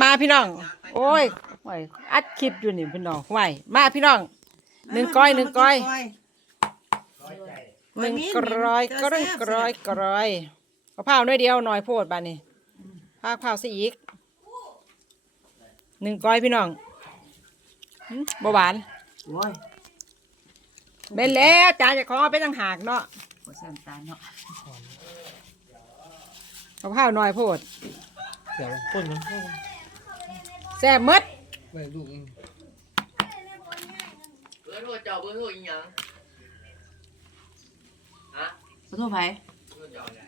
มาพี่น้อง โอ้ยไหวอัดคลิปอยู่นี่พี่น้องไหวมาพี่น้องหนึ่งก้อยหนึ่งก้อยหนึ่งกร้อยกร้อยกร้อยกร้อยกระเพราหน่อยเดียวหน่อยโพดบานนี่พากเผาซะอีกหนึ่งก้อยพี่น้องหึบ่หวานโอ้ยเป็นแล้วจานจะขอไปตั้งหากเนาะขอสั่นตาเนาะกระเพราหน่อยโพดเดี๋ยวคนมันเข้า แซ่บหมดไปลูกเองเบอร์โทรเจ้าเบอร์โทรอีหยังฮะขอโทษไผเบอร์เจ้าเนี่ย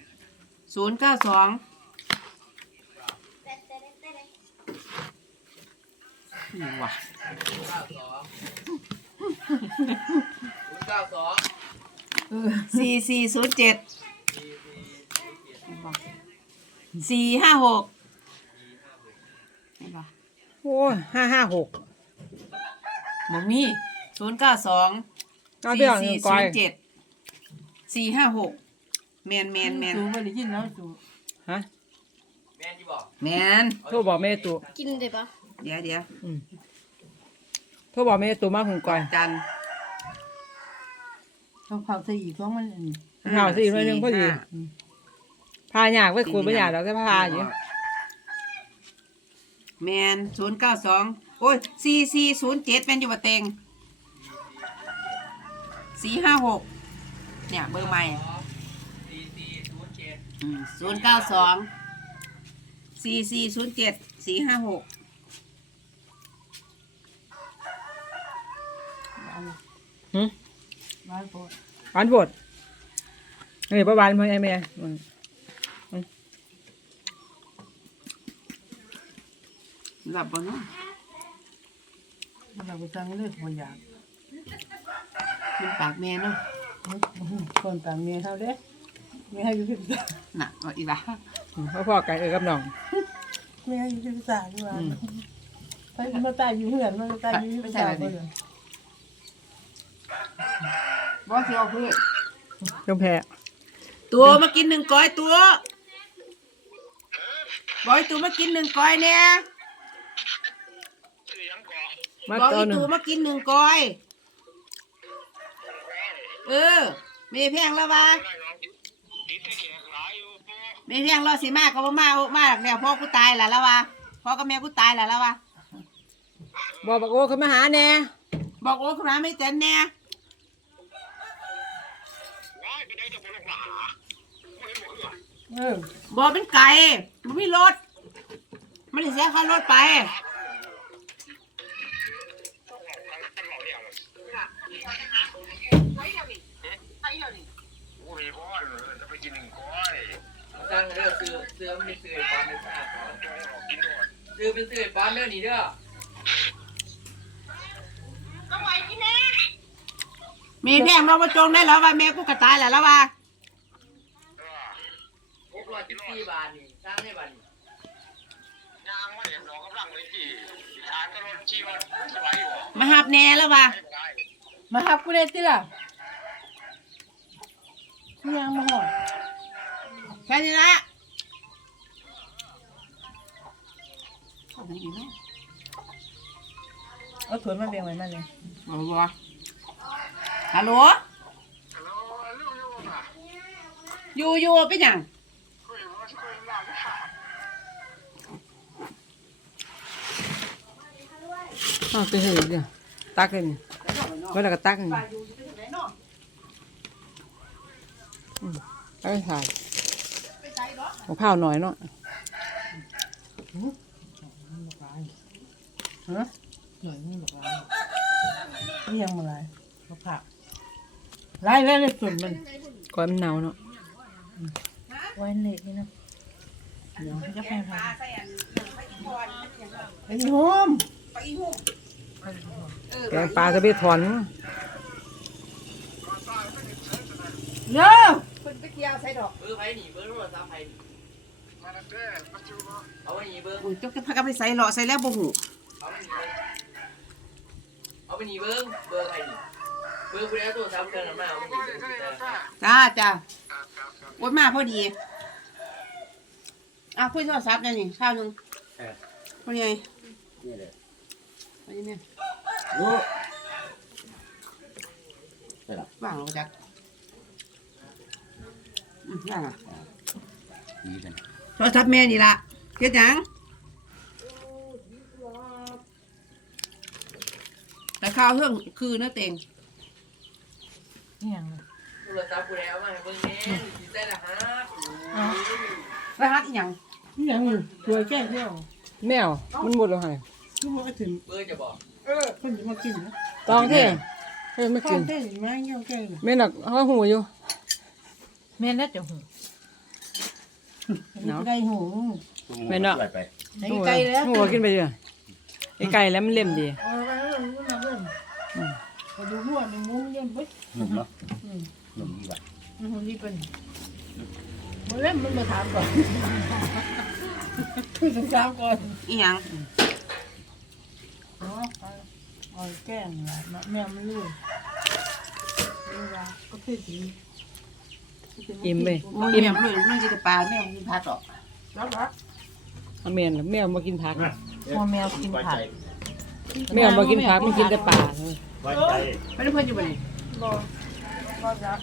ศูนย์เก้าสองนี่ว่ะเก้าสองศูนย์เก้าสองสี่สี่ศูนย์เจ็ดสี่สี่ศูนย์เจ็ดสี่ห้าหกเห็นปะ โอ้ยห้าห้าหกหมมีศูนย์เก้าสองเอาสี่พี่น้องหสี่นึ่งศูก้อยนย์เจ็ดสี่ห้าหกแมนแมนแมนสูไม่ได้ยินแล้วสูฮะแม่นที่บอกแมนโทรบอกแม่ตู่กินได้ปะเดี๋ยวเดี๋ยวโทรบอกแม่ตู่มาหุงก้อยจันเขาเผาใส่อีกเพราะมันอันนี้เผาสิหน่อยหนึ่งพอดีห้าพาอยากไว้คุยไม่อยากเราจะพาอยู่ แมนศูนย์เก้าสองโอ้ยสี่สี่ศูนย์เจ็ดเป็นอยู่บะเต็งสี่ห้าหกเนี่ยเบอร์ใหม่สี่สี่ศูนย์เจ็ดศูนย์เก้าสองสี่สี่ศูนย์เจ็ดสี่ห้าหกหึ บ้านโพดหวานบดนี่ประวานเพื่อนไอ้แม่อื หลับบ่เนาะเราไปสั่งเลยคนอยากมันปากแม่เนาะคนต่างเมียเขาเด้เมียให้อยู่ที่พิษาน่ะเอาอีกละพ่อพ่อกันเออกับน้องเมียให้อยู่ที่พิษาดีกว่าไปมาตายอยู่เหือนมาตายอยู่ที่พิษาเลยบ่สิเอาเพื่อจงแพ้ตัวมากินหนึ่งก้อยตัวบอยตัวมากินหนึ่งก้อยเนี่ย มาบอกตัวอีหนึ่งตัวมากินหนึ่งก้อย เออมีแพงแล้ววะมีแพงรอสิมากก็บ่มาบ่มาแล้วพ่อกูตายแล้วแล้ววะพ่อกับแม่กูตายแล้วแล้ววะบอกบอกโอ้ขึ้นมาหาแน่บอกโอ้คุณน้าไม่เต็นแน่เออบอกเป็นไก่มันมีรถมันได้เสียค่ารถไป ตั้งเด้อซื้อซื้อมันไม่ซื้อไอ้ปอนไม่ทราบ ซื้อซื้อไอ้ปอนเด้อนี่เด้อมีแพงเรามาจงได้แล้วว่าแม่กูก็ตายแล้วแล้ววะหกร้อยสิบสี่บาทนี่สร้างให้บาทนี่ฐานกระโดดชีวสบายอยู่มาหับแน่แล้ววะมาหับกูได้ติล่ะเมียมาหอดแค่นี้ละ เอาถวนมาเบียงไว้มาเลยเอาวะฮัลโหลอยู่อยู่เป็นหยังอ้าวไปเห็นเดี๋ยวตักเลยนี่เมื่อไรก็ตักนี่อืมเอาไปถ่ายของข้าวหน่อยเนาะ ฮะหน่อยนี่บอกว่านี่ยังมาลายเขาผักไล่ไล่เลยส่วนมันก้อยมันเน่าเนาะไว้เละนี่นะเดี๋ยวจะให้ทำไอ้โฮมแกงปลากระเบียถอนเร็วเบอร์ไผ่หนีเบอร์โทรศัพท์ไผ่เอาไว้หนีเบอร์โอ้ยเจ้าก็พากันไปใส่หล่อใส่แล้วบ่หู เอาไปนี่เบอร์เอาไปนี่เบอร์เบอร์ไผนี่เบอร์กูได้โทรศัพท์เครื่องนั้นมาเอาไปนี่เบอร์กูได้จ้าจ้าโอ้ยมาพอดี อะคุยโทรศัพท์หน่อยนี่ข้าวหนึงว่าไงนี่เลยว่าไงรู้ใช่หรอว่างเราจักอืมว่างอะดีกันโทรศัพท์แม่นี่ล่ะเฮ็ดหยังแต่ ข้าวเรื่องคือเนื้อเต็งนี่ยังเลยโทรศัพท์กูแล้วมาให้เบิ่งแน่สิได้ละฮะรหัสอีหยังนี่ยังอยู่ตัวแก้เที่ยวแมวมันหมดแล้วไงที่ว่าถึงเบอร์จะบอกคนจะมากินนะตองเท่เฮ้ยไม่ข้ากิวนเต้นมาเงี้ยแก้แม่นหนักเขาหูอยู่แม่น่าจะหูนี่ได้หูไม่เนาะไปไอ้ไก่แล้วหัวกินไปเถอะไอ้ไก่แล้วมันเล่มดี ดูหัวในมุ้งยังไปหนุ่มเนาะหนุ่มดีกว่ามันนี่เป็นมาเล่นมันมาถามก่อนคือต้องถามก่อนอีหยังอ๋อเอาแก้งละแม่ไม่รู้รู้ว่าก็คือดีอิ่มไปโอ้ยแม่บ่รู้มันสิได้ปลาแม่มันสิพัดออกรับรับเอาแมนแมวมากินผักพอแมวกินผักแมวมากินผักมันกินแต่ปลา ไว้ใจไม่ได้เพิ่นอยู่บ่นี่รอรอรับ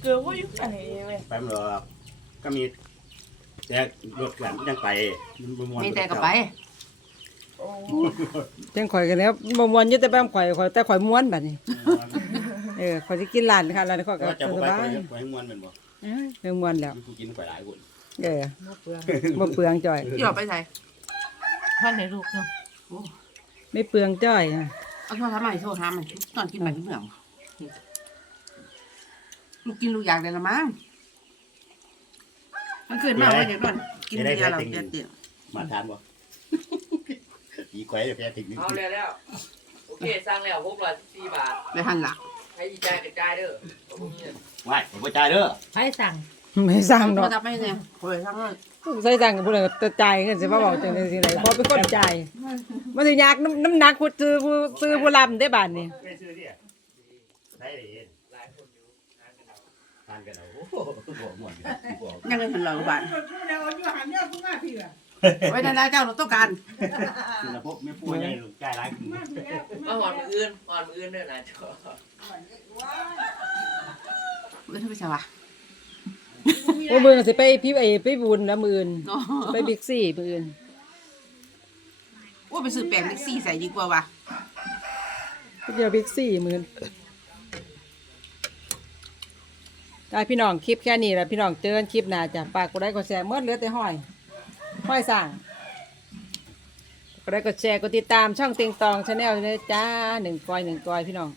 เกิดว่าอยู่ไหนเว้ยไปมันหรอกก็มีแต่รถกันยังไปมันมวนมีแต่ก็ไปโอ้จังข่อยกันแล้วบ่ม่วนอยู่แต่แป้มข่อยข่อยแต่ข่อยม่วนบัดนี้ เออข่อยสิกินร้านค่ะร้านนี้ข่อยก็ก็จะสไปบายไปให้มวนเป็นบ่เออเรื่องม่วนแล้วมีผู้กินไปหลายคนเออบ่เปลืองจ่อย ที่ออกไปใส่ท่านในลูกเนาะไม่เปลืองจ้อยอะ เอาโทรศัพท์มาให้โทรหามันตอนกินไปที่เมืองลูกกินลูกอยากได้ละมั้งมันขึ้นมาว่าอย่างนั้นกินยาเราเตี้ยมาทานบ่อีไข่แพ้ติ่งเอาแล้วแล้ว โอเคสร้างแล้ว614บาทๆไปหันหลังให้อีจ่ายกระจายเด้อเอาพวกนี้ไว้ผมบ่จ่ายเด้อไผ่สั่งไม่สร้างโทดอรกศัพท์ไม่เนี่ยโอ้ยทั้งนั้น ใส่สั่งกับผู้ใดก็จ่ายเงินสิมาบอกจังได๋สิไหนบ่เป็นคนจ่ายมันสิยากน้ำน้ำหนักผู้ซื้อผู้ซื้อผู้รับได้บาดนี้ไม่ซื้อดิใช่ดิหลายคนอยู่หากันเอาทานกันเอาโอ้โหบ่ม่วนบ่ยังไม่เห็นหรอกบ้านเดี๋ยวอยู่หันเนี่ยคุณมาพี่อะไว้ในร้านเจ้าเราต้องการระบบไม่ป่วยใหญ่ลูกจ่ายหลายคนมาหอนมืออื่นหอนมืออื่นเด้อนะจ้ะเว้ยเธอไปใช่ปะ โอ้มือสิไปพี่ไอ้ไปบุญแล้วมื้ออื่นเนาะไปบิ๊กซีมื้ออื่นว่าไปซื้อแป้งแท็กซี่ใส่ดีกว่าว่ะไปเที่ยวบิ๊กซีมื้ออื่นได้พี่น้องคลิปแค่นี้แหละพี่น้องเจอกันคลิปหน้าจ้ะฝากกดไลค์กดแชร์เมื่อเหลือแต่ห้อยห้อยสั่งกดไลค์กดแชร์กดติดตามช่องติงตองชาแนลเลยจ้าหนึ่งกอยหนึ่งกอยพี่น้อง